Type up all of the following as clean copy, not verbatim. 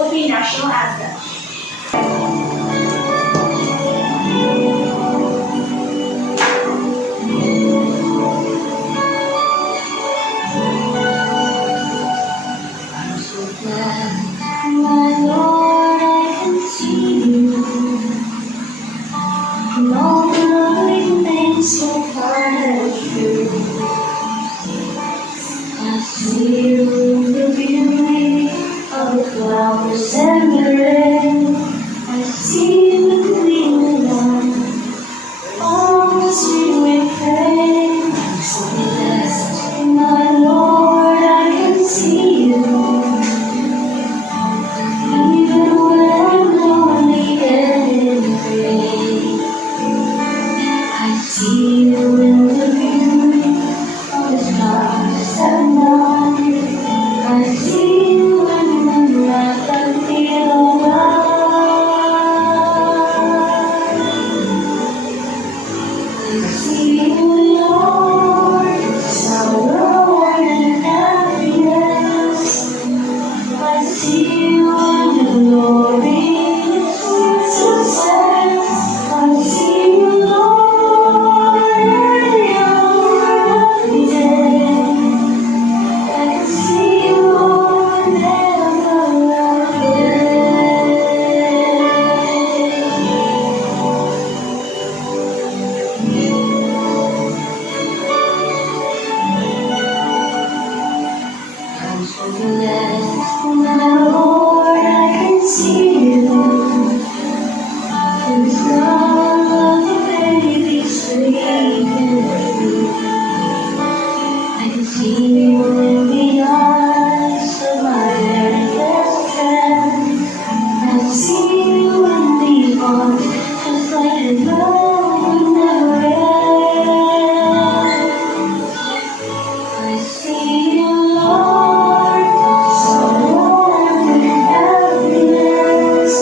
Philippine National Anthem. I'm so glad, my Lord, I can see you. And all the loving things so far and true. I see you in the beauty of the flowers and the rain. I see you in the gleaming light, all the sweet refrain. I'm so blessed, my Lord, I can see you. Even when I'm lonely and in pain, I see you in the beauty of the stars and night. I see you in the breath and feel alive. I see you, Lord, sorrow and happiness. I see you in the glory of sweet success. I see you, Lord, every hour, every day. I can see you, Lord, never away. I'm so blessed, my Lord, I can see you. There's none of the baby sleeping through. I can see you in the eyes of my very best friend. I see you in the arms, just like a love would never end. I see you, Lord, sorrow and happiness.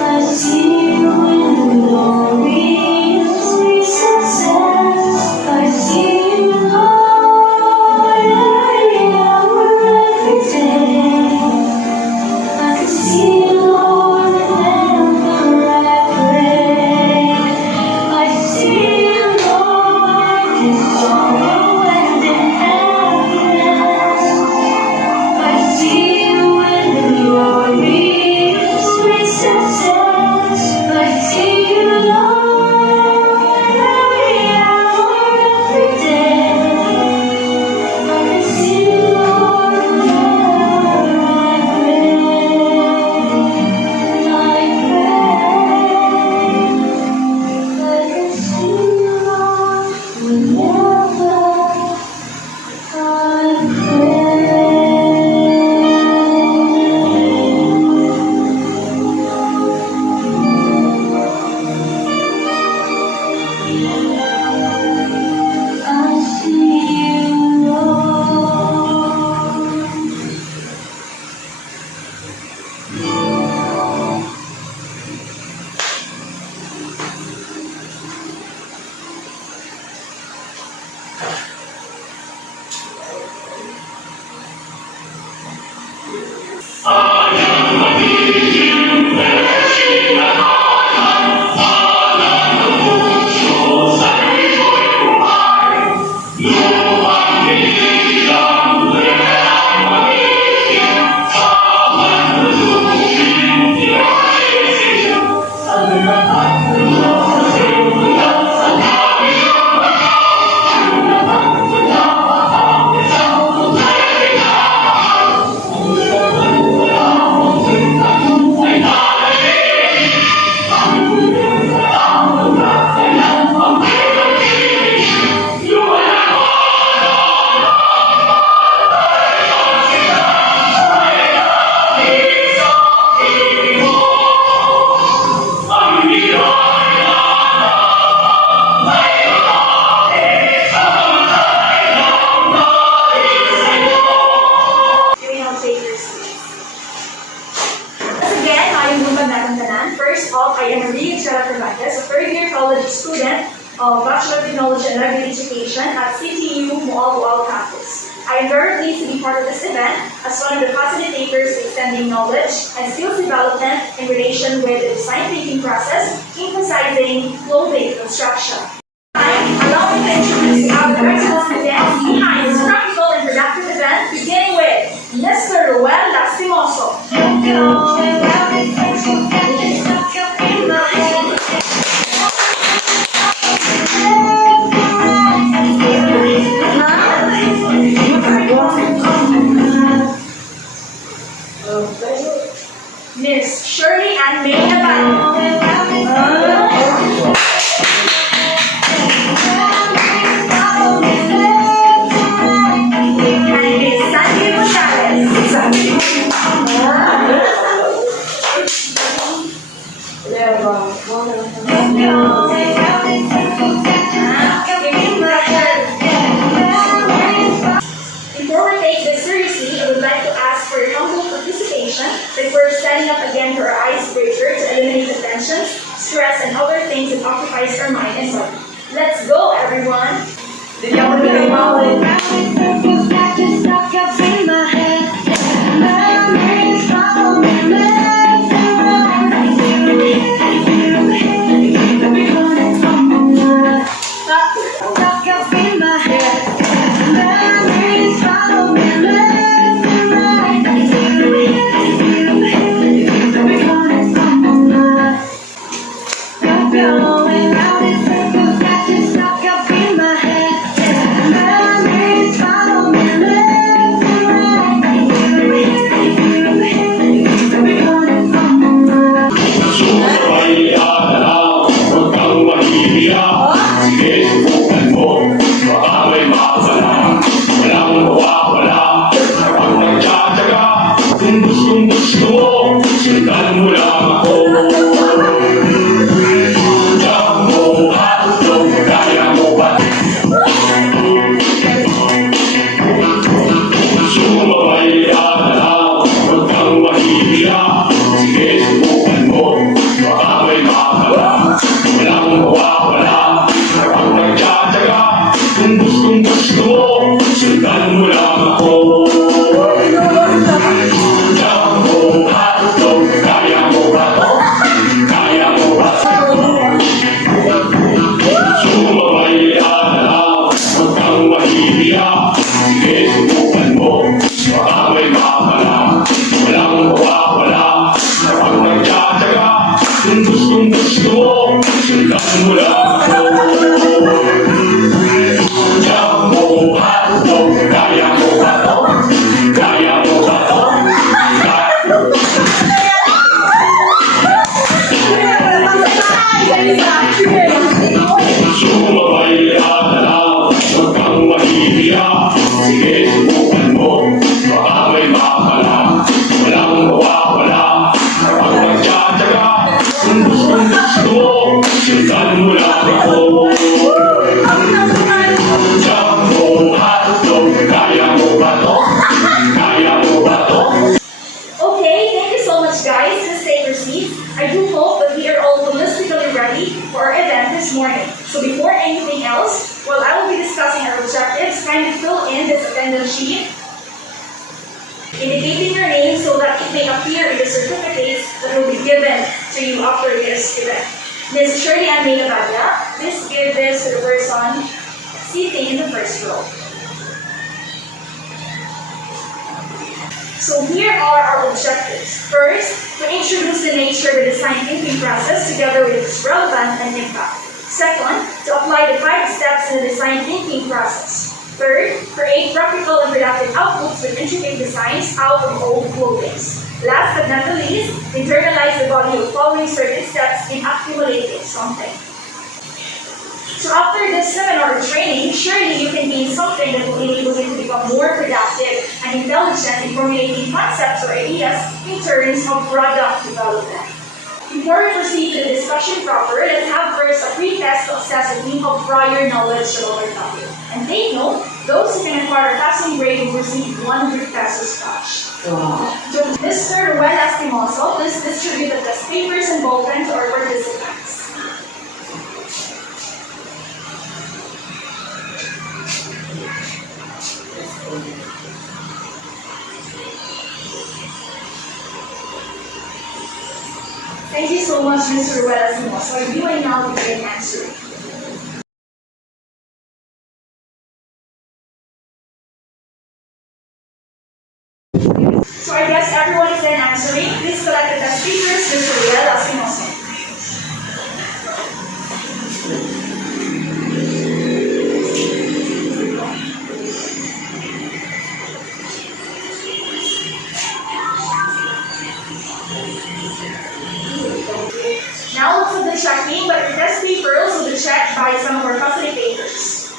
I see you in the glory of sweet success. I see you, Lord, every hour, every day. I can see you, Lord, whenever I pray. I see you, Lord, in sorrow and in happiness. I see you in the glory of sweet success. I see you, Lord, every hour, every day. I can see you, Lord, whenever I pray. I can see you, Lord, whenever I pray. I see you, Lord. You may now take your seats. Once again, maayong buntag natong tanan. First off, I am Maria Chela Cervantes, a third-year college student of Bachelor of Technology and Library Education at CTU Moalboal Campus. I am very pleased to be part of this event as one of the facilitators extending knowledge and skills development in relation with the design thinking process, emphasizing clothing construction. Allow me to introduce our excellent events behind this practical and productive event, beginning with Mr. Ruel Lastimoso. Miss Shirley Ann May Navarro. And Miss Sandy Before we take this seriously, I would like to ask for your humble participation before standing up again for our icebreaker to eliminate the tensions, stress, and other things that occupies our mind and body. Let's go, everyone! Okay, thank you so much, guys. Please take your seats. I do hope that we are all holistically ready for our event this morning. So before anything else, while I will be discussing our objectives, kindly fill in this attendance sheet, indicating your name so that it may appear in the certificates that will be given to you after this event. Ms. Shirley Ann May Navarro, please give this to the person sitting in the first row. So here are our objectives. First, to introduce the nature of the design thinking process together with its relevance and impact. Second, to apply the 5 steps in the design thinking process. Third, create practical and productive outputs with intricate designs out of old clothing. Last but not the least, internalize the value of following certain steps in accumulating something. So after this seminar or training, surely you can gain something that will enable you to become more productive and intelligent in formulating concepts or ideas in terms of product development. Before we proceed to the discussion proper, let's have first a pre-test to assess if we have prior knowledge about our topic. And take note, those who can acquire a passing grade will receive 100 pesos cash. To Mr. Ruel Lastimoso, please distribute the test papers and ballpen to our participants. Thank you so much, Mr. Ruelas. So you may now begin answering. So I guess everyone is then answering. Please collect the speakers, Mr. Ruelas Espinosa. Now look for the checking, but your test papers will be checked by some of our facilitators.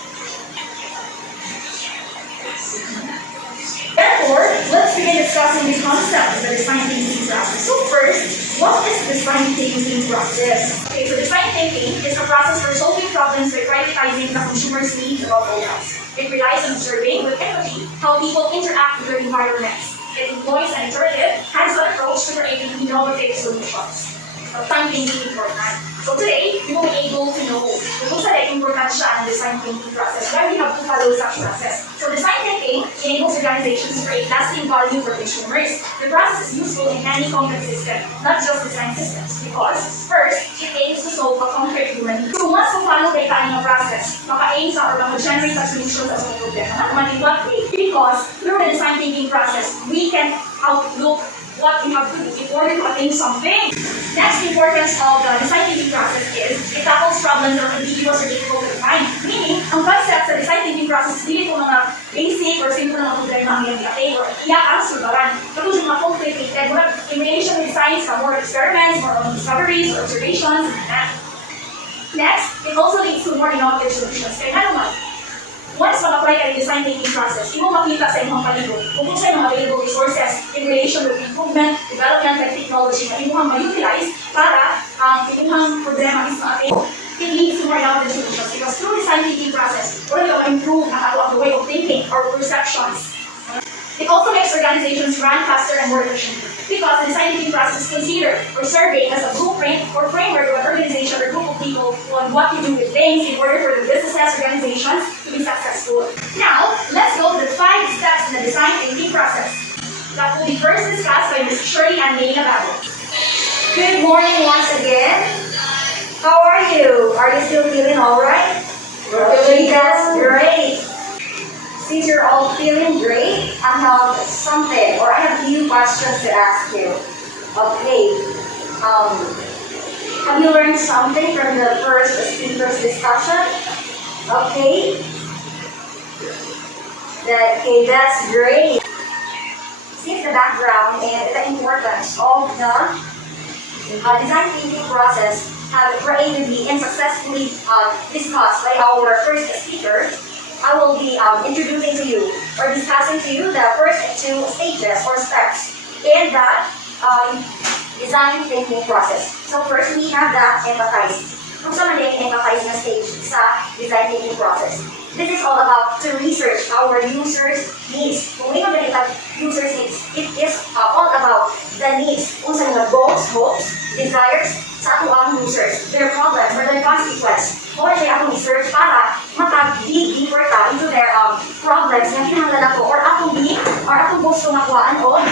Therefore, let's begin discussing the concept of the design thinking process. So first, what is design thinking process? Okay, so design thinking is a process for solving problems by prioritizing the consumer's needs above all else. It relies on observing with empathy how people interact with their environments. It employs an iterative, hands-on approach to creating innovative solutions. Design thinking important. So today, we will be able to know kung saan importansya ng design thinking process. Why we have to follow such process. So design thinking enables organizations to create lasting value for consumers. The process is useful in any complex system, not just design systems, because first, it aims to solve a concrete human need. So once ma-follow the kanina process, maka-aim sa or maka-generate sa solutions sa mga problema. In what way? Because through the design thinking process, we can outlook what we have to do in order to attain something. Next importance of the design thinking process is it tackles problems that are ambiguous or difficult to define. Meaning, ang concept sa design thinking process, hindi po mga basic or simple na mga problema ang iyong i-attain or iyak ang sulbaran. Kapag yung mga complicated, in relation with science, more experiments, more discoveries, or observations, and next, it also leads to more innovative solutions. Kaya naman, once mag-apply ka ng design thinking process, imo makita sa imong palibot kung sa mga available resources in relation with improvement, development, and technology na imuhang ma-utilize para ang imuhang problema is ma-attain. It leads to more innovative solutions because through design thinking process, we're going to improve the way of thinking or perceptions. It also makes organizations run faster and more efficiently because the design thinking process is considered or surveyed as a blueprint or framework of an organization or group of people on what to do with things in order for the businesses organizations to be successful. Now, let's go to the 5 steps in the design thinking process. That will be first discussed by Ms. Shirley and May Navarro. Good morning once again. How are you? Are you still feeling alright? Okay, that's great. Since you're all feeling great, I have something, or I have a few questions to ask you. Okay. Have you learned something from the first speaker's discussion? Okay. Okay, that's great. Since the background and the importance of the design thinking process have creatively and successfully discussed by our first speaker, I will be introducing to you or discussing to you the first 2 stages or steps in that design thinking process. So first, we have the empathize. Kung saan man yung empathize na stage sa design thinking process. This is all about to research our users' needs. Kung may mga users' needs, it is all about the needs. Kung saan mga goals, hopes, desires sa ato ang users, their problems or their consequence. O siya akong research para maka-dig deeper ka into their problems na kinahanglan ako or akong gusto makuhaan o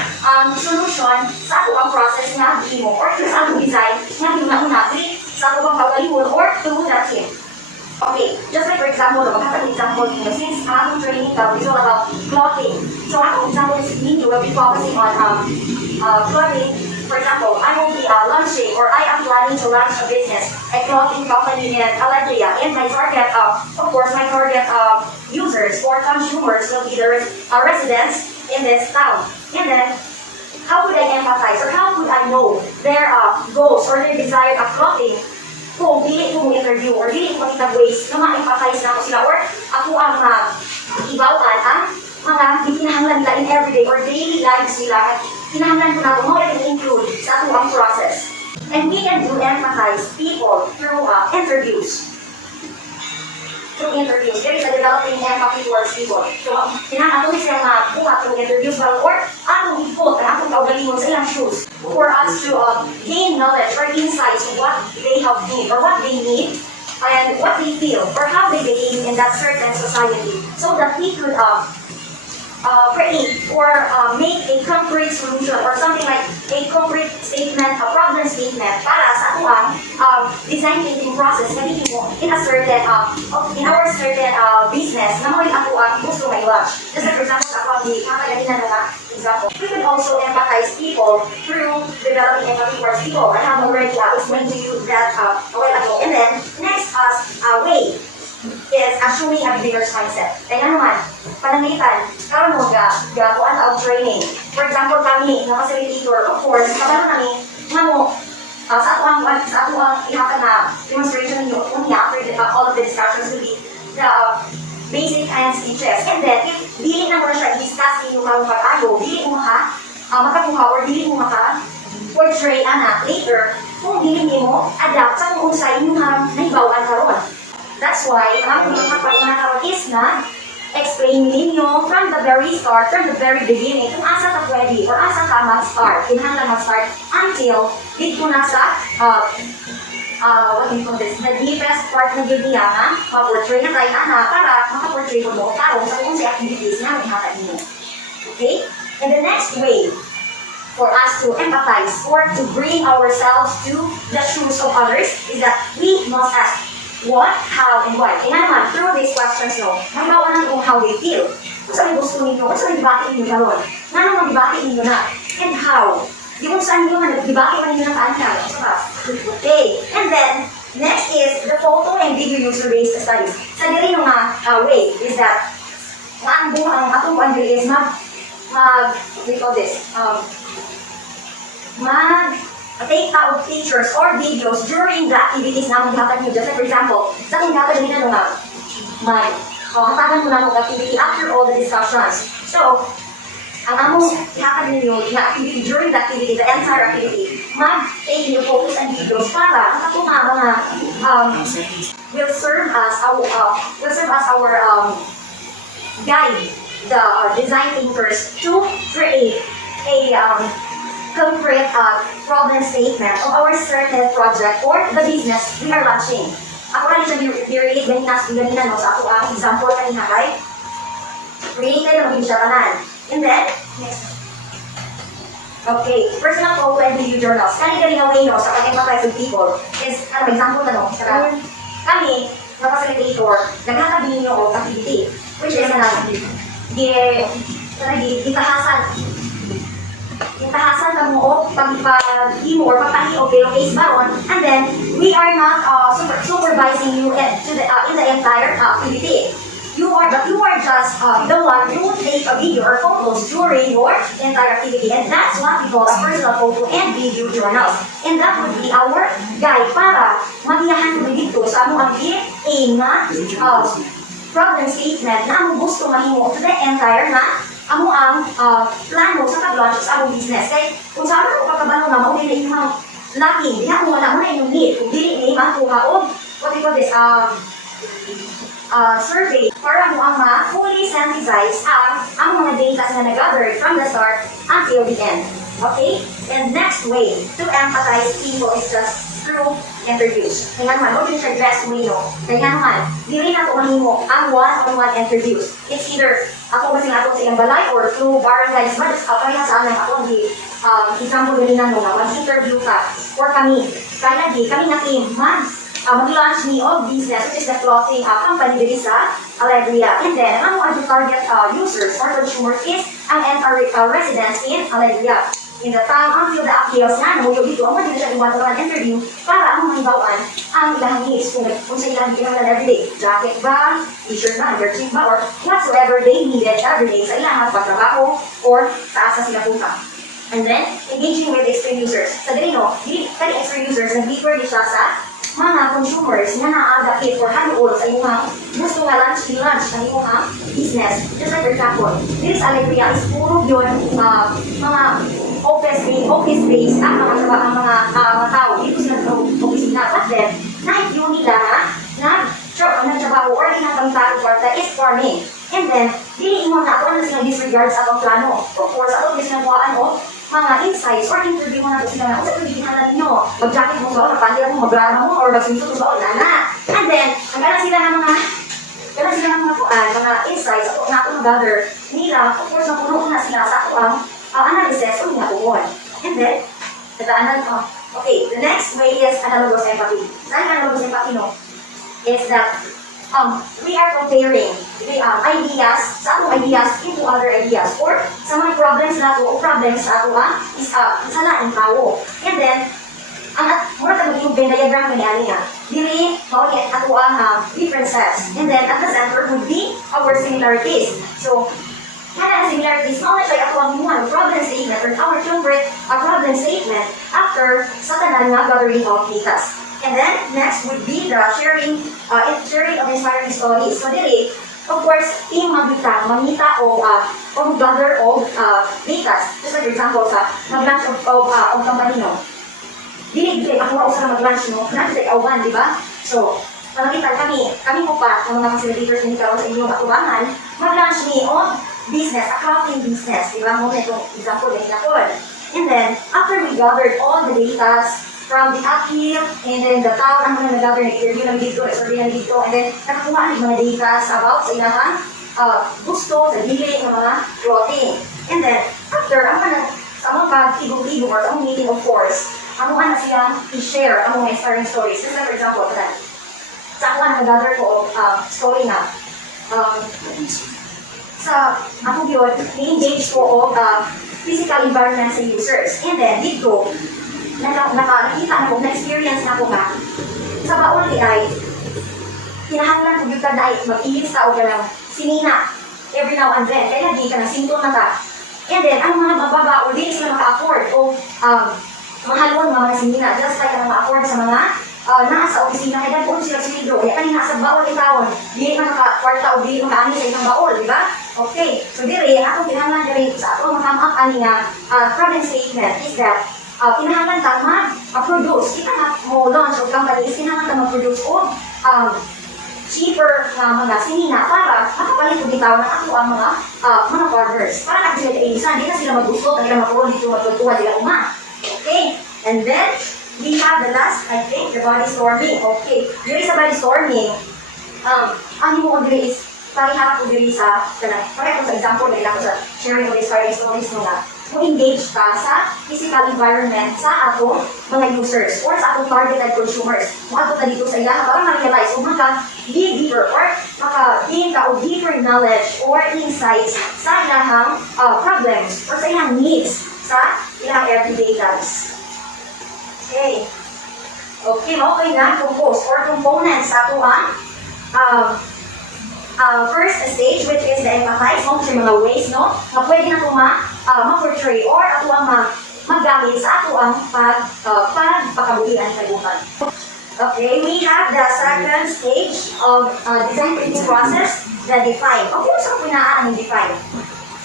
solution sa ato ang process nga mo or sa atong design nga una-una sa ato ang pagkalihon or to that team. Okay, just like for example, magkakang example ninyo, since ang atong training is all about clothing. So akong example is ninyo will be focusing on clothing. For example, I will be launching or I am planning to launch a business, a clothing company in Alandria, and my target, of course, my target users or consumers will be the residents in this town. And then, how could I empathize or how could I know their goals or their desired clothing kung dili ko mo interview or dili ko makita ways na ma-empathize na ako sila or ako ang ibawan ang mga kinahanglan nila in everyday or daily lives nila. Kinahanglan ko na ito, more than include sa ato ang process. And we can do empathize people through interviews. Through interviews, there is a developing empathy towards people. So, kinahanglan ko silang buhat through interviews or atong ikot na atong kaugalingon sa ilang shoes for us to gain knowledge or insights of what they have need or what they need and what they feel or how they behave in that certain society so that we could create or make a concrete solution or something like a concrete statement, a problem statement para sa ating design thinking process na hindi mo in a certain, in our certain business na mo ato ang gusto may watch. Just like for example, sa ako ang kakagalingan na example. We can also empathize people through developing empathy towards people. I have already explained to you that a while ago. And then, next way is assuming a beginner's mindset. Kaya naman, panangitan, karon mo kuan ta og training. For example, kami, nga facilitator, of course, kabalo nami, nga mo, sa ato ang ihakan na demonstration ninyo, after all of the discussions will be the basic and speeches. And then, if dili na mo na siya i-discuss ninyo karong pag-ayo, dili mo makakuha or dili mo portray later, kung dili mo adapt sa kung sa inyong nahibawan karon. That's why, ang pagpapaguna karon is na explain ninyo from the very start, from the very beginning, kung asa ka pwede or asa ka mag-start, kinahanglan mag-start until dito na sa what do you call this, the deepest part na yun niya na ma-portray na tayo para maka-portray mo karon sa kung sa activities na ihatag niyo. Okay? And the next way for us to empathize or to bring ourselves to the shoes of others is that we must ask what, how, and why. Kaya naman, through these questions, halimbawa na kung how they feel. Kung saan gusto ninyo, kung saan dibati ninyo karon. Nga naman dibati ninyo na. And how. Di kung saan ninyo dibati pa ninyo ng kaanyang. Okay. And then, next is the photo and video user-based studies. Sa diri yung way is that ang atong kuan is what do you call this? Take out pictures or videos during the activities na mong hatag nyo. Just like for example, sa kong hatag nyo na hatagan mo na mong activity after all the discussions. So, ang among hatag ninyo na activity during the activity, the entire activity, mag-take your focus and videos para ang ato nga mga will serve as our guide the design thinkers to create a concrete problem statement of our certain project or the business we are launching. Ako rin siya i-relate ganina sa ako ang example kanina kay related na maging siya tanan. And then, next. Okay, personal photo and video journals. Kani na way sa kanyang with people is, example na kami, na facilitator, nagkatabi ninyo o activity, which is itahasan ka mo o pagpahimo or papahi o case baron, and then we are not supervising you in the entire activity. You are just the one who take a video or photos during your entire activity, and that's what we call a personal photo and video journals. And that would be our guide para magiyahan mo dito sa among aim na problem statement na among gusto mahimo to the entire na amo ang plano sa pag-launch sa among business. Kaya kung saan mo pagkabalo na mao dili imong lacking, diha mo wala mo na inyong need. Kung dili ni makuha og what we call this survey para mo ang fully synthesize ang mga data na nag-gather from the start until the end. Okay? And next way to empathize people is just through interviews. Kaya naman, huwag yung siya dress mo yun. Kaya naman, di rin nato mahimo ang one-on-one interviews. It's either ako kasi nga sa ilang balay or through barangays, but kaya sa amin ako di example rin na nga, mag-interview ka or kami na team, mag-launch ni of business, which is the clothing company dito sa Alegria. And then, ang target users or consumers is ang entire residents in Alegria. In the time until the appeals na namuyo dito, ang pwede na siya one-on-one interview para ang mahibawaan ang ilang needs kung sa ilang ginagawa everyday. Jacket ba, t-shirt ba, underchief ba, or whatsoever they needed everyday sa ilang pagtrabaho or sa asa sila punta. And then, engaging with extreme users. Sa ganito, kani extreme users, nag-deeper di siya sa mga consumers na naagapit or haluol sa inyong gusto nga lunch ng inyong business. Just like for example, this Alegria is puro yun mga office-based ang mga tao. Dito sila sa opisina. But then, na-view nila na nagtrabaho or ginagantang kwarta is farming. And then, dili mo na kung ano silang disregards atong plano. Of course, atong gisnawaan o mga insights or interview mo na sila na kung sa pagkikihanan ninyo. Mag-jacket mo ba, magpandira mo, magrama mo, or mag-swimsuit mo ba, na. And then, ang kala sila ng mga Kaya sila mga kuan, mga insights, ako na akong gather nila, of course, napuno na sila sa ako ang analysis o ginatuon. And then, okay, the next way is analogous empathy. Saan yung analogous empathy, no? Is that we are comparing the ideas, sa atong ideas into other ideas, or sa mga problems na o problems sa ato is isa na ang tao. And then, mura ka mag-yung Venn diagram ni Ali nga. Dili, maulit ato ang differences. And then, at the center would be our similarities. So, kada ang similarities, maulit siya ato ang mga problem statement or our favorite problem statement after sa tanan nga gathering of data. And then, next would be the sharing of inspiring stories. So, dili, of course, team mamita o gather of data. Just like for example, sa mag-lunch of company, no? Dili, ako sa mag-lunch, no? Nakita ikaw di ba? So, panagitan kami po pa, ng mga facilitators ni karon sa inyong katubangan, mag-lunch ni on business, accounting business. Di ba? Muna itong example na inakon. And then, after we gathered all the data from the uphill, and then the town, ang mga nag-gather, nag-interview ng dito, exordi ng dito, and then, nakakuha ng mga data about sa ilang gusto, sa dili, ng mga routine. And then, after, sa mga pag-igong-igong or sa mga meeting, of course, ano na silang i-share ang mga inspiring stories. Just like, for example, sa ako nag-gather ko story na, sa ako yun, i-engage ko physical environment sa users. And then, dito, nakita na na-experience na ko nga, sa baon ay, kinahanglan ko yung kada ay mag-ilis ka o ganang sinina every now and then. Kaya di ka ng symptom na ka. And then, ang mga mababa o di sila maka-afford o mahalon mga sinina, just like ang ma-afford sa mga nasa opisina, kaya doon sila silido. Kaya kanina sa bawal itawon, di maka-kwarta o di maka-ani sa isang baol, di ba? Okay, so diri, akong kinahanglan diri sa akong makamap ani nga problem statement is that kinahanglan ka mag-produce. Kita nga mo launch o company is kinahanglan ka mag-produce o cheaper na mga sinina para makapalit o bitaw na ako ang mga partners. Para na sila kainisan, di na sila mag-gusto, kanila makulong dito, magtutuwa sila Okay, and then we have the last, I think, the body storming. Okay, diri sa body storming, ang mo ko diri is parihap ko diri sa pareho sa example nila ko sa sharing of inspiring stories nila. Kung engage ka sa physical environment sa ato mga users or sa atong targeted consumers. Kung ato ka dito sa ilaha para ma-realize kung maka-dig deeper or maka-gain ka o deeper knowledge or insights sa ilahang problems or sa ilahang needs sa ilang everyday lives. Okay. Okay, okay na compose or components sa ato first stage, which is the empathize, mo kasi mga ways, no? Na pwede na ito ma-portray or ato ang magamit sa ato ang pagpakabuhian sa bukan. Okay, we have the second stage of design thinking process, the define. Okay, so pinaan ang define.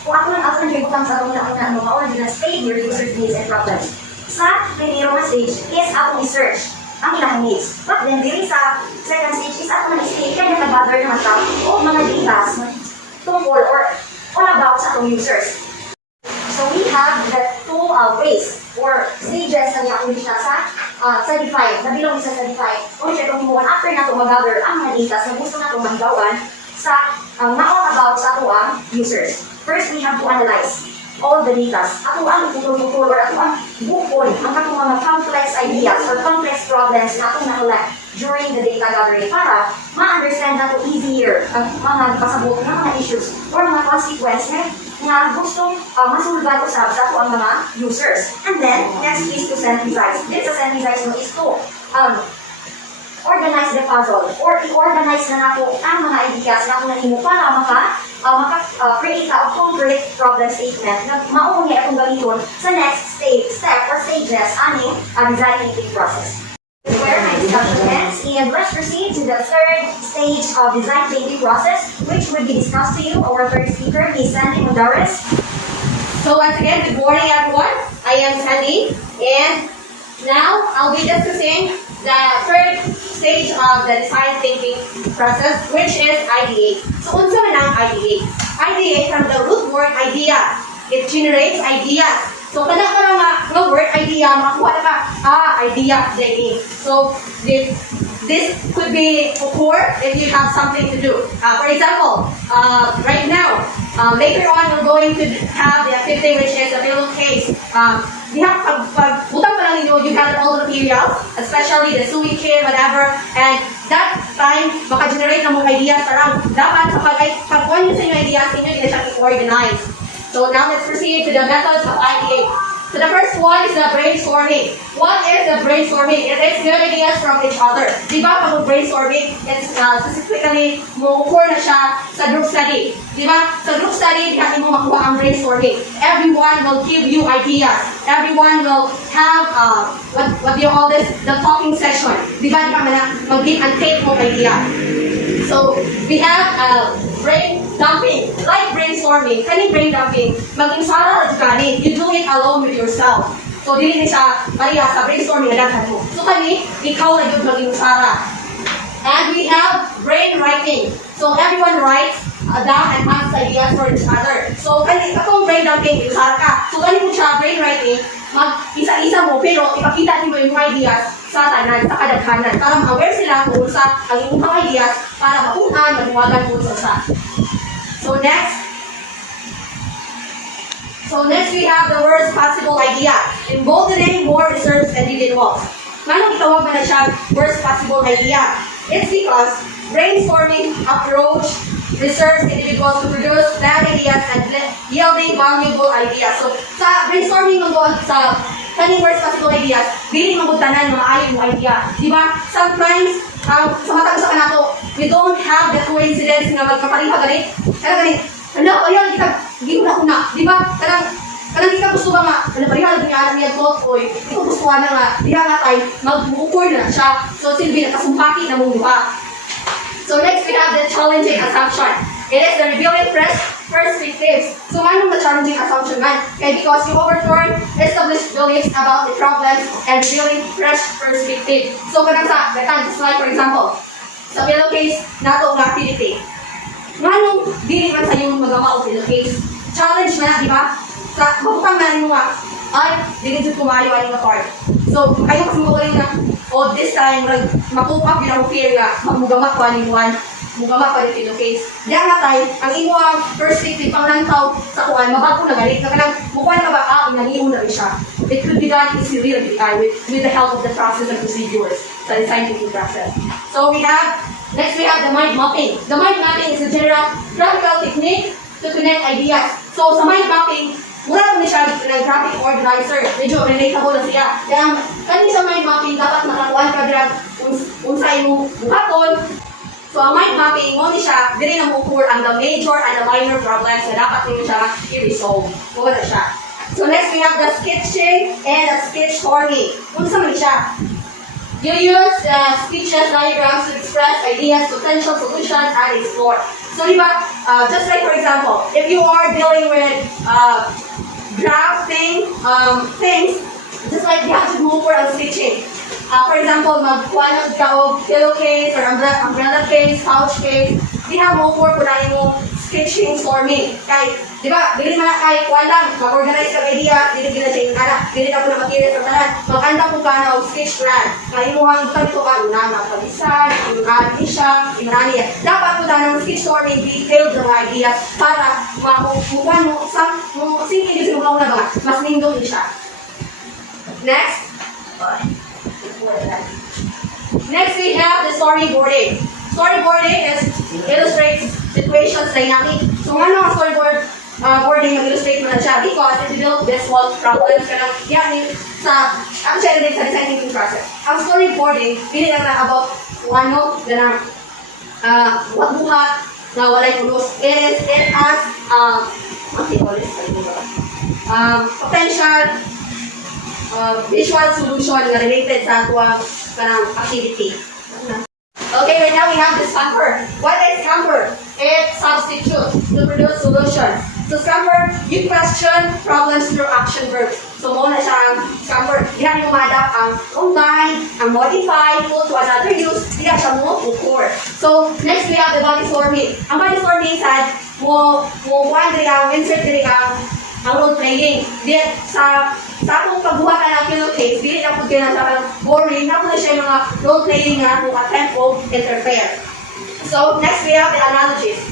Kung ako lang ibutang sa mga original state, your user's needs and problems. Sa primero na stage is ako i-search ang ilang needs. But then, dili sa second stage is ako na-state, kaya nag-gather naman ka o mga data tungkol or all about sa atong users. So we have the two ways or stages na niya siya sa define, na bilong isa sa define. Kung siya itong himuan, after na ito mag-gather ang mga data na gusto na itong maggawan sa na-all about sa ato ang users. First, we have to analyze all the data. Ato ang iputol-putol or ato ang bukol ang atong mga complex ideas or complex problems na atong na-collect during the data gathering para ma-understand nato easier ang mga pasabot ng mga issues or mga consequences na gustong masulba ko sa ato ang mga users. And then, next is to synthesize. This synthesize mo is to organize the puzzle or i-organize na nato ang mga ideas na ako nahimo para maka-create a concrete problem statement na mauni akong gamiton sa next step or stages aning design thinking process. Where my discussion ends, and let's proceed to the third stage of design thinking process, which will be discussed to you. Our third speaker is Sandy Mondares. So once again, good morning everyone. I am Sandy, and now I'll be discussing the third stage of the design thinking process, which is IDA. So unsa man ang IDA? IDA from the root word idea. It generates ideas. So kada ka nga word idea, makakuha ka idea, idea. So this this could be occur if you have something to do. For example, right now, later on, we're going to have the activity which is the pillowcase. We have, butang pa lang ninyo, you gather all the materials, especially the sewing kit, whatever, and that time, maka-generate ng mga ideas around. Dapat sa pag-kuhan nyo sa inyong ideas, inyo nila siya i-organize. So now let's proceed to the methods of ideation. So the first one is the brainstorming. What is the brainstorming? It is good ideas from each other. Di ba pag brainstorming, it's specifically mo-occur na siya sa group study. Di ba? Sa group study, di natin mo makuha ang brainstorming. Everyone will give you ideas. Everyone will have, what do you call this? The talking session. Di ba? Di ka mag-give and take mo idea. So we have brain dumping, like brainstorming. Kaning brain dumping, mag-insara at kani, you do it alone with yourself. So dili ni siya Maria sa brainstorming na daghan mo. So kani, ikaw na yun mag-insara. And we have brain writing. So everyone writes down and asks ideas for each other. So kani, katong brain dumping, insara ka. So kani mo siya brain writing, mag-isa-isa mo, pero ipakita niyo yung ideas sa tanan, sa kadaghanan, para ma-aware sila kung sa ang inyong mga ideas para makuhaan, manuwagan kung sa. So next we have the worst possible idea. Emboldening more research individuals. Manong itawag ba na siya worst possible idea? It's because brainstorming approach research individuals to produce bad ideas and yielding valuable ideas. So sa brainstorming sa kaning worst possible ideas, dili magutanan mga ayon mo idea. Di ba? Sometimes, sa matang sa kanato, we don't have the coincidence na magkapariha ganit. Kaya ganit, ano, ayun, hindi ko na. Di ba? Kanang di ka gusto ba nga, pariha lang niya niya thought, oy, di ko gusto na nga, di nga tayo, mag-move na siya. So, silbi na kasumpaki na mong diba? So, next we have the challenging assumption. It is the revealing perspectives. So, anong the challenging assumption man? Okay, because you overturn established beliefs about the problems and revealing fresh perspective. So, kanang sa, just like for example, sa pillowcase, nato nga activity. Anong dili man sa yung magawa o pillowcase? Challenge na, di ba? Sa mabukang na rin nga, ay, dili dito kumayo ang mga part. So, ayaw kasi mo rin na, this time, makupak yun ang fear nga, magmugama ko aning one. Mugama pa rin pillowcase. Diyan nga tayo, ang imuang perspective pang lantaw sa kuwan, mabago na galit. Kanang mukha na ba, inaniho na rin siya. It could be done easily with the help of the process and procedures sa design thinking process. So next we have the mind mapping. The mind mapping is a general graphical technique to connect ideas. So sa mind mapping, mura na siya ng graphic organizer. Medyo relatable na siya. Kaya kanin sa mind mapping, dapat makakuhan ka dyan unsay mo buhaton. So, ang mind mapping mo ni siya, dili na mo occur ang the major and the minor problems na dapat nyo siya i-resolve. Muna na siya. So, next we have the sketching and the sketch forming. Kung saan man siya? You use sketches, diagrams to express ideas, potential solutions, and explore. So, di ba, just like for example, if you are dealing with drafting things, just like you have to move for a sketching. For example, magkuha ka o pillowcase or umbrella case, couch case, di na mo for kunahin mo sketching, storming. Kaya, di ba, dili na kahit kuha lang, mag-organize ka idea, dili na siya yung anak, dili na po na materials sa tanan, mag-anda po ka na o sketch plan. Kaya mo hang bukan ito ka, unang magpabisan, inunali siya, inunali yan. Dapat po na ng sketch storming, detailed ng idea para makukuha mo, singin yung sinugaw na ba, mas nindong siya. Next. Next, we have the storyboarding. Storyboarding illustrates situations dynamic. So, ano ang storyboarding mag-illustrate mo na siya? Because it will solve problems ka na yan sa actually sa design thinking process. Ang storyboarding, hindi lang na about na buhat na walay pulos. It has potential visual solution na related sa ating activity. Okay, right now we have the scamper. What is scamper? It substitutes to produce solutions. So scamper, you question problems through action verbs. So muna siya ang scamper. Diyan yung ma-adapt ang combine, ang modify, put to another use. Diyan siya mo occur. So next we have the body storming. Ang body storming sad, mo insert diri ang ang role playing. Then, sa akong pagbuhat ng pillowcase, dili na po na sa boring, na po na siya yung mga role playing nga kung tempo interfere. So, next we have the analogies.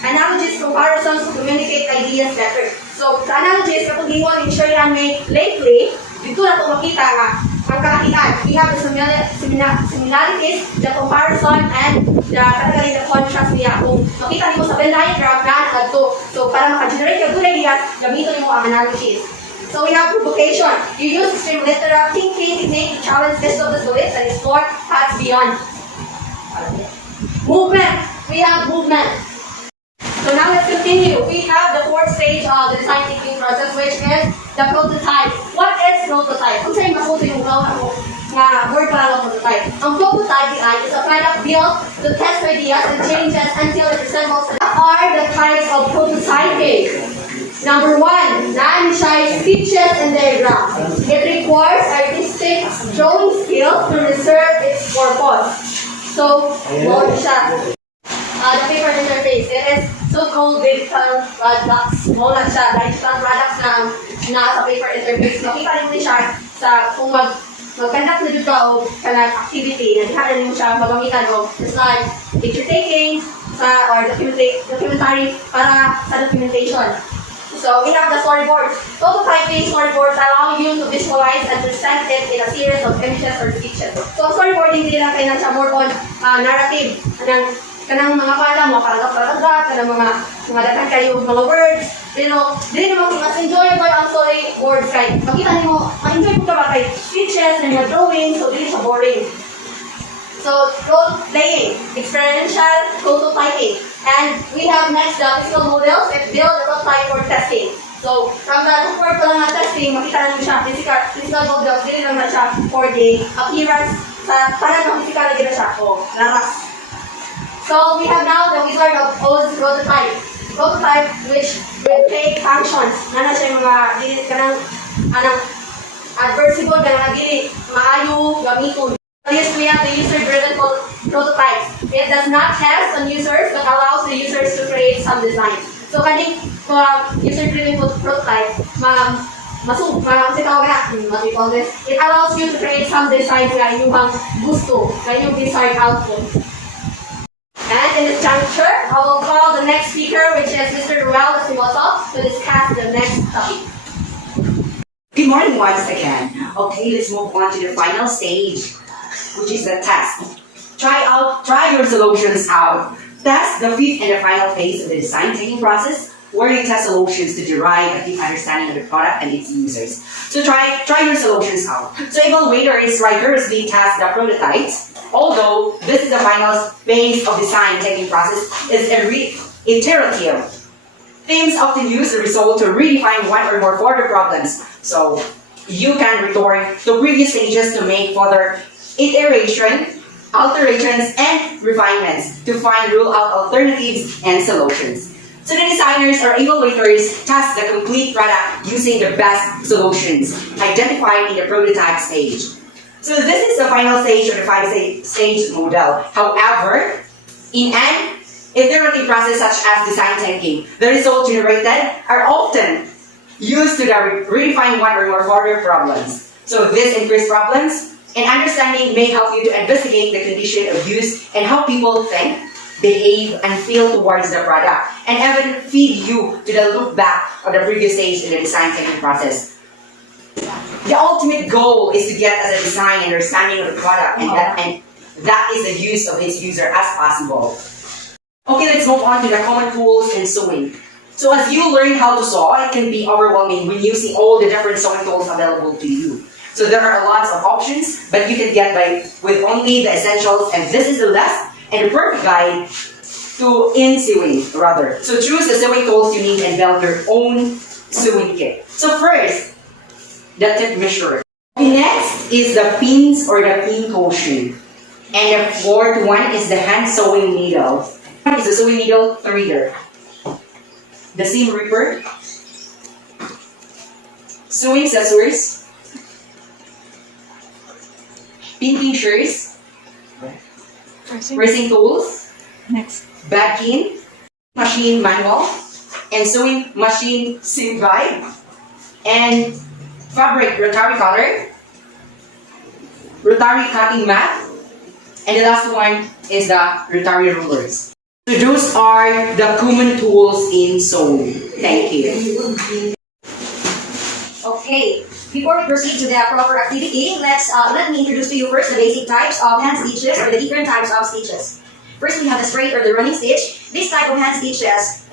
Analogies, comparisons to communicate ideas better. So, sa analogies, kapag iwan yung share yan may lately, dito na ito makita nga ang kakahian. We have the similarities, the comparison, and the category, the contrast niya. Kung makita niyo sa Venn diagram na nagto. So, para maka-generate yung good ideas, gamitin niyo ang analogies. So, we have provocation. You use extreme literal thinking technique to challenge this of the beliefs and explore paths beyond. Movement. We have movement. So now let's continue. We have the fourth stage of the design thinking process, which is the prototype. What is prototype? Kung sa'yo masuto yung nga word para ng prototype. Ang prototype is a product built to test ideas and changes until it resembles. What are the types of prototyping? Number one, non-shy sketches and diagrams. It requires artistic drawing skills to reserve its purpose. So, what is that? The paper interface, it is so-called digital products. Mula siya, digital products na sa paper interface. Makita rin mo siya sa kung mag-conduct na dito o kanang activity, na diha rin mo siya magamitan o just like picture taking or documentary para sa documentation. So we have the storyboard. Prototyping storyboards allow you to visualize and present it in a series of images or sketches. So storyboarding din lang kayo siya more on narrative. Kanang mga pala, mga paragraph, kanang mga dagan kayo mga words. Pero dili naman mas enjoyable ang storyboard kay. Makita niyo, ma-enjoy po ka ba kay sketches and mga drawing, so dili siya boring. So, role playing, experiential prototyping. And we have next the physical models that build the prototype for testing. So, from the word pa lang na testing, makita naman siya, physical models, dili lang na siya for the appearance, sa parang ng physical na gina siya, o laras. So, we have now the wizard of Oz prototype. Prototype which will take functions. Nana siya yung mga, dili ka ng, adversible, ka ng dili, maayo, gamiton. Yes, we have the user-driven prototypes. It does not test on users, but allows the users to create some design. So, kaning user-driven prototype, it allows you to create some design na inyong gusto, na inyong desired output. And in this juncture, I will call the next speaker, which is Mr. Ruel Espinosa, to discuss the next topic. Good morning once again. Okay, let's move on to the final stage, which is the test. Try your solutions out. Test the fifth and the final phase of the design thinking process, where you test solutions to derive a deep understanding of the product and its users. So try your solutions out. So evaluators rigorously test the prototypes. Although this is the final phase of design thinking process, is iterative. Teams often use the result to redefine one or more further problems. So you can return to previous stages to make further iteration, alterations, and refinements to rule out alternatives and solutions. So the designers or evaluators test the complete product using the best solutions identified in the prototype stage. So this is the final stage of the 5-stage model. However, in an iterative process such as design thinking, the results generated are often used to redefine one or more further problems. So this increased problems and understanding may help you to investigate the condition of use and how people think, behave, and feel towards the product, and even feed you to the look back of the previous stage in the design thinking process. The ultimate goal is to get as a design understanding of the product, and that is the use of its user as possible. Okay, let's move on to the common tools in sewing. So as you learn how to sew, it can be overwhelming when using all the different sewing tools available to you. So there are lots of options, but you can get by with only the essentials, and this is the last and the perfect guide to sewing rather. So choose the sewing tools you need and build your own sewing kit. So first, the tip measure. Next is the pins or the pin cushion. And the fourth one is the hand sewing needle. One is the sewing needle reader. The seam ripper. Sewing scissors. Pin shears. Pressing tools. Next. Backing. Machine manual. And sewing machine seam guide. and fabric rotary cutter, rotary cutting mat, and the last one is the rotary rulers. So those are the common tools in sewing. Thank you. Okay, before we proceed to the proper activity, let me introduce to you first the basic types of hand stitches or the different types of stitches. First, we have the straight or the running stitch. This type of hand stitches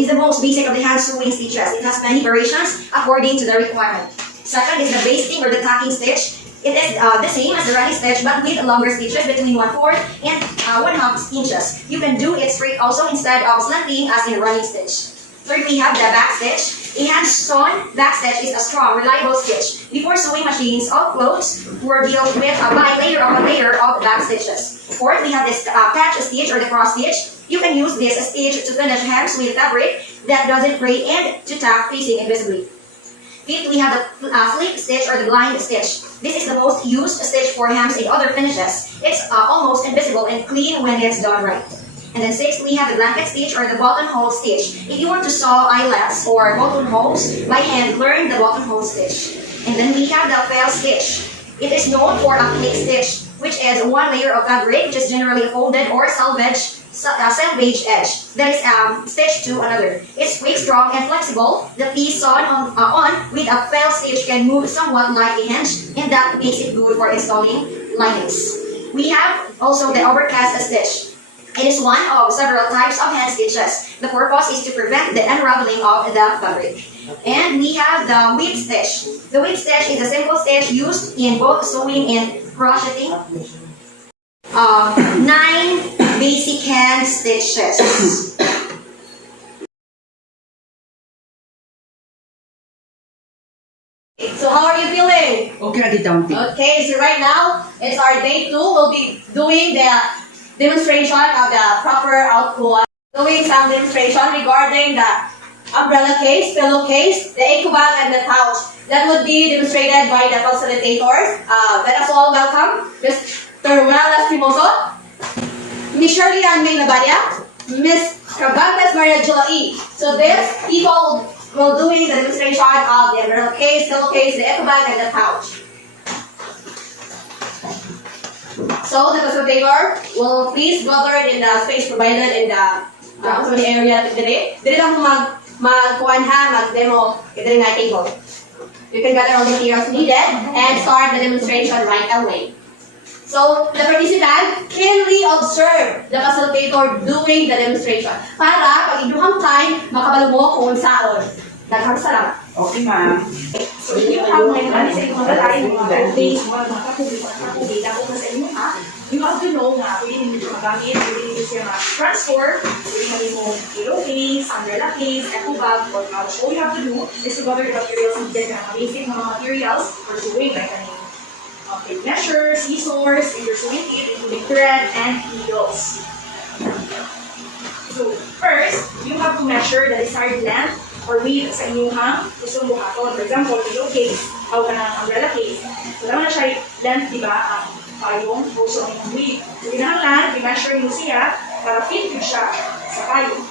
is the most basic of the hand sewing stitches. It has many variations according to the requirement. Second is the basting or the tacking stitch. It is the same as the running stitch but with longer stitches between 1/4 and 1/2 inches. You can do it straight also instead of slanting as in the running stitch. Third, we have the back stitch. A hand-sewn back stitch is a strong, reliable stitch. Before sewing machines, all clothes were built with by layer upon layer of back stitches. Fourth, we have this patch stitch or the cross stitch. You can use this stitch to finish hems with fabric that doesn't fray and to tack facing invisibly. Fifth, we have the slip stitch or the blind stitch. This is the most used stitch for hems and other finishes. It's almost invisible and clean when it's done right. And then sixth, we have the blanket stitch or the buttonhole stitch. If you want to sew eyelets or buttonholes by hand, learn the buttonhole stitch. And then we have the fell stitch. It is known for a click stitch, which is one layer of fabric, which is generally a folded or selvage edge that is stitched to another. It's quick, strong, and flexible. The piece sewn on with a fell stitch can move somewhat like a hinge, and that makes it good for installing linings. We have also the overcast stitch. It is one of several types of hand stitches. The purpose is to prevent the unraveling of the fabric. And we have the whip stitch. The whip stitch is a simple stitch used in both sewing and crocheting. 9 basic hand stitches. So how are you feeling? Okay, I did down. Okay, so right now, it's our day 2. We'll be doing the demonstration of the proper output. Doing some demonstration regarding the umbrella case, pillowcase, the eco bag, and the pouch. That would be demonstrated by the facilitators. Let us all welcome Mr. Ruelas Timoso, Miss Shirley Ann May Labadia, Miss Cabantes Maria Jula E. So these people will doing the demonstration of the umbrella case, pillowcase, the eco bag, and the pouch. So the facilitator will please gather in the space provided in the area today. Dili lang magkuhan mag-demo ito na table. You can gather all the materials needed and start the demonstration right away. So the participant can observe the facilitator doing the demonstration para pag iduhang time makabalo mo kung saan. Daghang salamat. Okay, ma'am. So, if you have like sa inyong mga tayo, mga days, mga kakubig, ako na sa inyo ha, you have to know na pwede ninyo magamit, pwede ninyo siya ma-transfer, pwede mo pillowcase, umbrella case, eco bag, or pouch. All you have to do is to gather the materials needed na basic mga materials for sewing, like tape measures, scissors, and your sewing kit, including thread and needles. So, first, you have to measure the desired length or width sa inyong gusto mong buhaton. For example, pillowcase, o kanang umbrella case. So, naman na siya length, di ba, ang payong, also ang width. So, kinahanglan, i-measure mo siya para fit yun siya sa payong.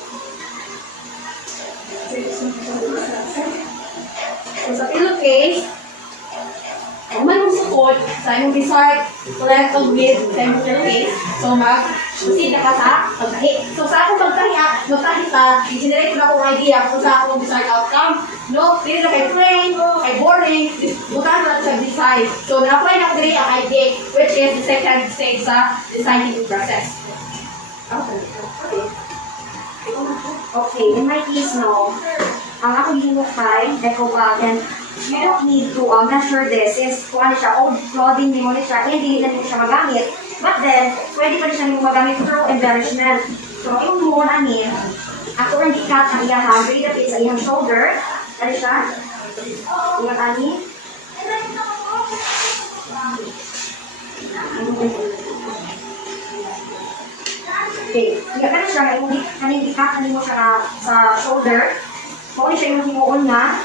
So sa pillowcase, man mong support sa imong desired length of width sa imong pillowcase. So mag-proceed na ka sa pagtahi. So sa akong magtahi ka, i-generate ko na akong idea kung sa akong desired outcome. No, dili na kay plain, kay boring, bukan na sa design. So na-apply na ko dili ang idea, which is the second stage sa designing process. Okay, in my case, no, ang akong hinukay, eco bag, and you don't need to measure this since kung ano siya, old clothing ni mo siya, hindi na siya magamit. But then, pwede pa rin siya magamit through embellishment. So, yung mo namin, ako rin ikat ang iyahan, read up sa iyang shoulder. Ano siya? Ingat ani. Okay, ikat na siya, kaning ikat mo siya sa shoulder. Kung siya yung himuon na,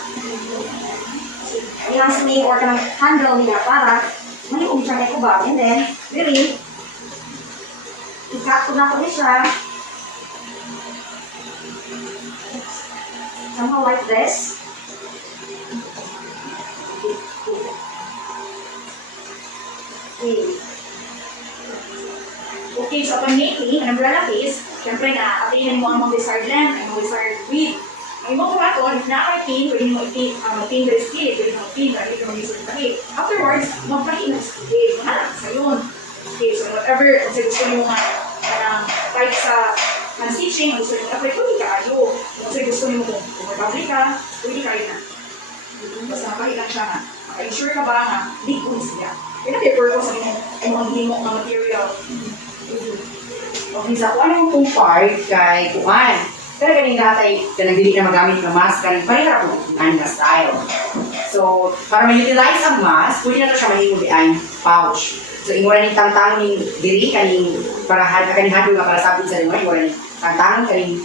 yung sling or kanang handle niya para manium siya na kubag. And then, really, ikat ko na ko niya siya. Somehow like this. Okay. Okay, so upon making an umbrella case, syempre na atingin mo ang mga wizard length, ang mga wizard width. Ang imong kuraton, if na-pin, pwede mo i-pin the skid, pwede mo i-pin, pwede mo i-pin the skid. Afterwards, magpahin ng skid. Wala, sa yun. Okay, so whatever, kung sa gusto nyo nga, kahit sa stitching, gusto nyo na-apply, pwede ka ayo. Kung sa gusto nyo kung mag-apply ka, pwede ka na. Basta napahin lang siya nga. Maka-ensure ka ba nga, liquid siya. Kaya na-paper ko sa inyong himok na material. Okay, sa kung anong kung part kay kuan. Pero ganing datay kanang dili na magamit ng mask kanang parehara po ang style. So, para ma-utilize ang mask, pwede na to siya mahimo di ay pouch. So, imo ra ning tangtang ning diri kaning para kaning hadlo nga para sabit sa lima, imo ra ning tangtang kaning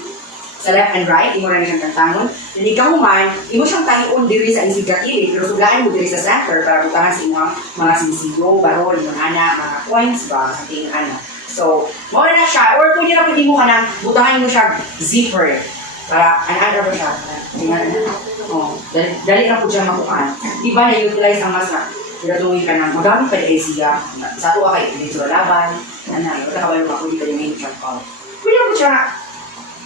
sa left and right, imo ra ning tangtangon. Then ikaw man, imo siyang tangion diri sa isig kakili, pero sugaan mo diri sa center para butahan sa imong mga sisiyo, barol, mga mga coins ba, sa tingin ana. So, mawala na siya. Or kung yun na pwede mo ka nang butangan mo siya zipper. Para, ano ba siya? Tingnan na. Oh, dali na po siya makuhaan. Di ba na-utilize ang mas na? Pinatuloy ka nang magamit pa di siya. Sa ato kay dito laban. Ano, nakawalo ka pwede ka yung main siya pa. Pwede po siya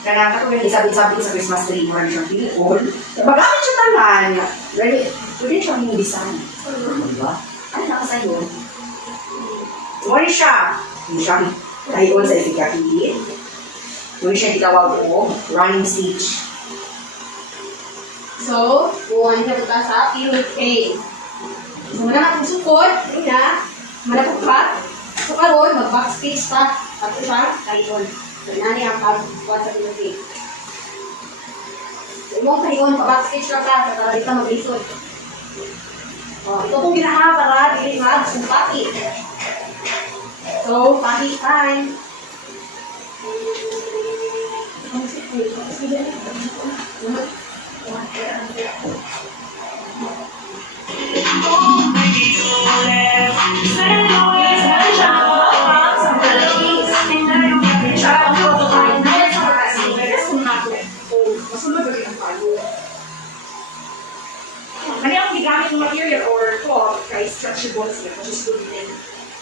kanang katulad isabit-sabit sa Christmas tree mo rin siyang pinipol. Magamit siya tanan. Pwede siyang yung design. Diba? Ano na sa yun? Muna siya. Hindi siya tayon sa isikakili. Muna siya gitawag ko, running stitch. So, buwan siya buta sa pilot A. So, muna natin sukod, na, malapagpat. So, karoon, mag-back stitch pa. Tapos siya, tayon. So, nani ang pagbuwan sa pilot A. So, mo tayon, pa-back stitch ka pa, para di ka mag-lisod. Ito pong ginaha para dili mag-sumpati. So, pahit time. Mali ang gigamit ng material or cloth kay stretchable siya, which is good din.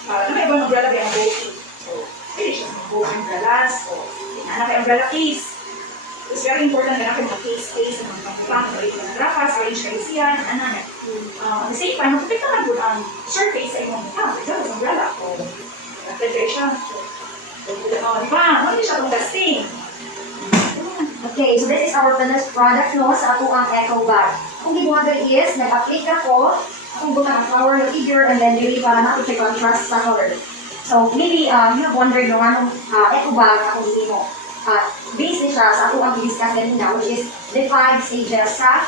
Na may ibang umbrella kay ang boating. So, pwede siya sa boating umbrellas. So, na kay umbrella case. It's very important na natin mag-case ng mga pangkupang, balik ng rakas, arrange kayo siya, ano. At the same time, magpapit ka na good ang surface sa imong mukha. Ito, sa umbrella. So, nag-federate siya. So, di ba? Ano siya itong testing? Okay, so this is our finished product no sa ato ang eco bag. Kung ginawa is, nag-applique ako, akong butang ang flower ng figure, and then really para natin siya contrast sa color. So, maybe you have wondered no anong eco bag akong hindi mo. Based siya sa ato ang i-discuss kanina, which is the 5 stages sa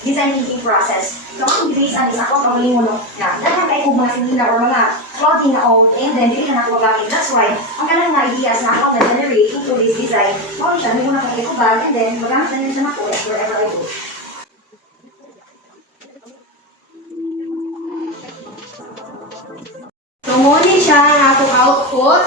design thinking process. So, ang i-base ang isa ko, pagaling mo no, na dapat kayo kung mga sinila or mga clothing na old, and then hindi na nakuha gamit. That's why, ang kanang mga ideas na ako na-generate into this design, mawag siya, may muna kang eco bag, and then magamit na rin siya na ko wherever I go. So, muna siya ang atong output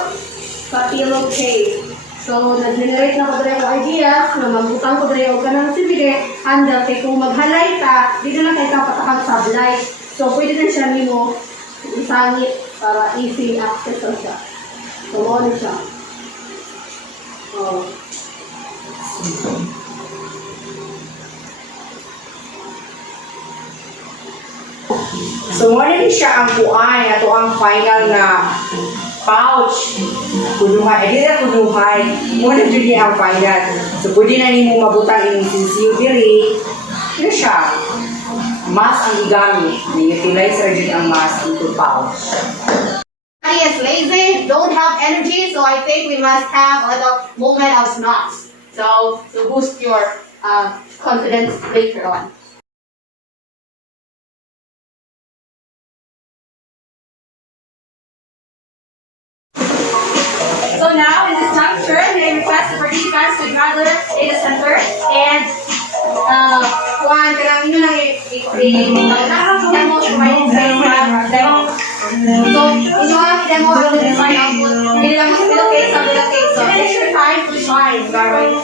sa pillowcase. So, nag-generate na ko rin ang ideas na magbutang ko rin ang kanang sibire, handa kay kung maghalay ka, dito na kayo kapatakag sablay. So, pwede na siya nimo isangit para easy access na siya. So, muna siya. Oh. So, muna din siya ang kuan, ato ang final na pouch. Kunuhay, di na kunuhay. Muna din ang final. So, pwede na nimo mabutang yung sisiyo diri. Ano siya? Mas ang igamit. Utilize ra jud ang mas into pouch. Body is lazy, don't have energy, so I think we must have a little moment of snacks. So, to boost your confidence later on. So now, in this juncture, I request the participants to gather in the center and Juan, kailangan nyo lang i-demo sa my demo. So, inyo ang i-demo ang design output. Hindi lang sa middle case, sa middle case. So, finish your time to shine, Garo.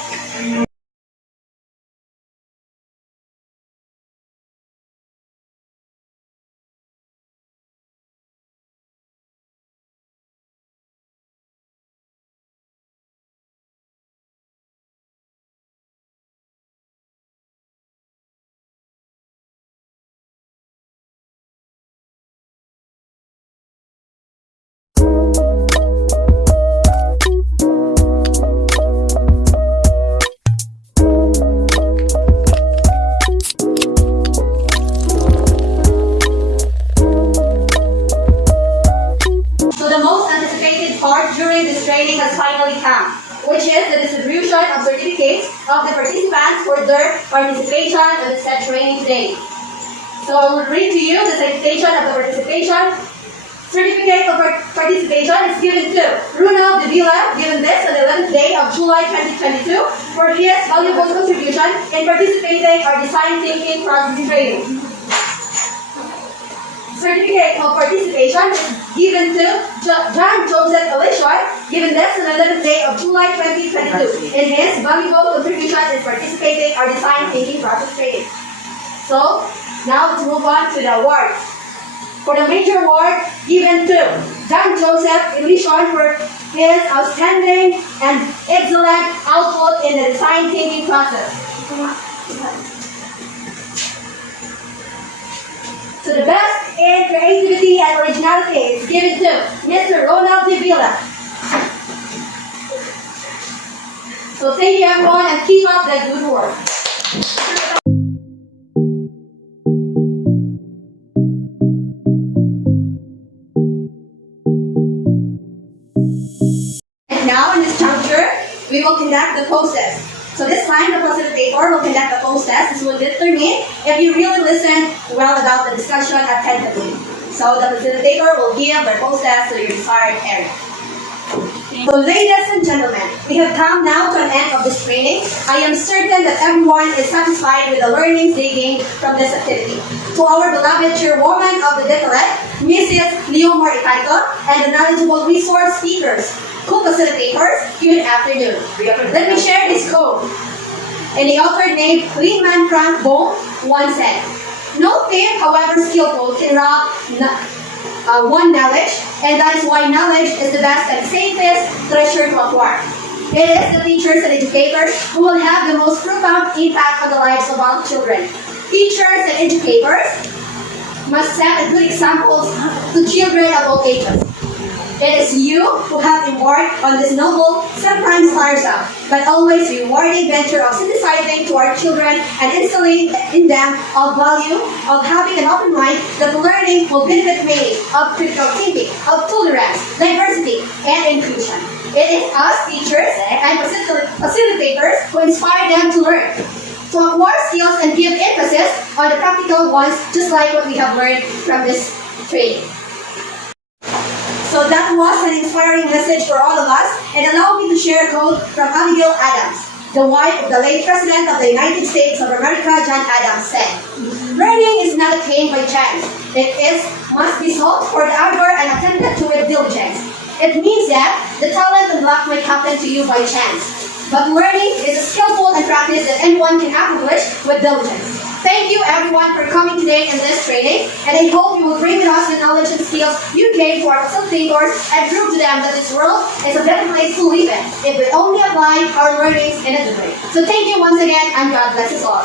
training has finally come, which is the distribution of certificates of the participants for their participation in the said training today. So I will read to you the citation of the participation. Certificate of participation is given to Ronald Davila, given this on the 11th day of July 2022, for his valuable contribution in participating or design thinking process training. Certificate of participation is given to John Joseph Elisha, given this on the 11th day of July 2022, in his valuable contribution in participating or design thinking process training. So, now let's move on to the award. For the major award given to John Joseph Elisha for his outstanding and excellent output in the design thinking process. So the best in creativity and originality is given to Mr. Ronald Davila. So thank you everyone and keep up the good work. And now in this juncture, we will conduct the post test. So this time the facilitator will conduct the post test. This will determine if you really listen well about the discussion attentively. So the facilitator will give the post test to your desired area. So ladies and gentlemen, we have come now to an end of this training. I am certain that everyone is satisfied with the learnings they gained from this activity. To our beloved chairwoman of the DECALEC, Mrs. Leomar Icanto, and the knowledgeable resource speakers, co-facilitators, good afternoon. Let me share this quote. And the author named Lehman Frank Bohm once said, "No thing, however skillful, can rob one knowledge, and that is why knowledge is the best and safest treasure to acquire. It is the teachers and educators who will have the most profound impact on the lives of all children. Teachers and educators must set good examples to children of all ages. It is you who have embarked on this noble, sometimes tiresome, but always rewarding venture of synthesizing to our children and instilling in them a value of having an open mind that learning will benefit many, of critical thinking, of tolerance, diversity, and inclusion. It is us teachers and facilitators who inspire them to learn, to acquire skills and give emphasis on the practical ones, just like what we have learned from this training." So that was an inspiring message for all of us, and allow me to share a quote from Abigail Adams, the wife of the late President of the United States of America, John Adams, said, "Learning is not attained by chance. It must be sought for the ardor and attended to with diligence. It means that the talent and luck might happen to you by chance. But learning is a skillful and practice that anyone can accomplish with diligence." Thank you everyone for coming today in this training, and I hope you will bring with us the knowledge and skills you gained to our facilitators and prove to them that this world is a better place to live in if we only apply our learnings in a good way. So thank you once again, and God bless us all.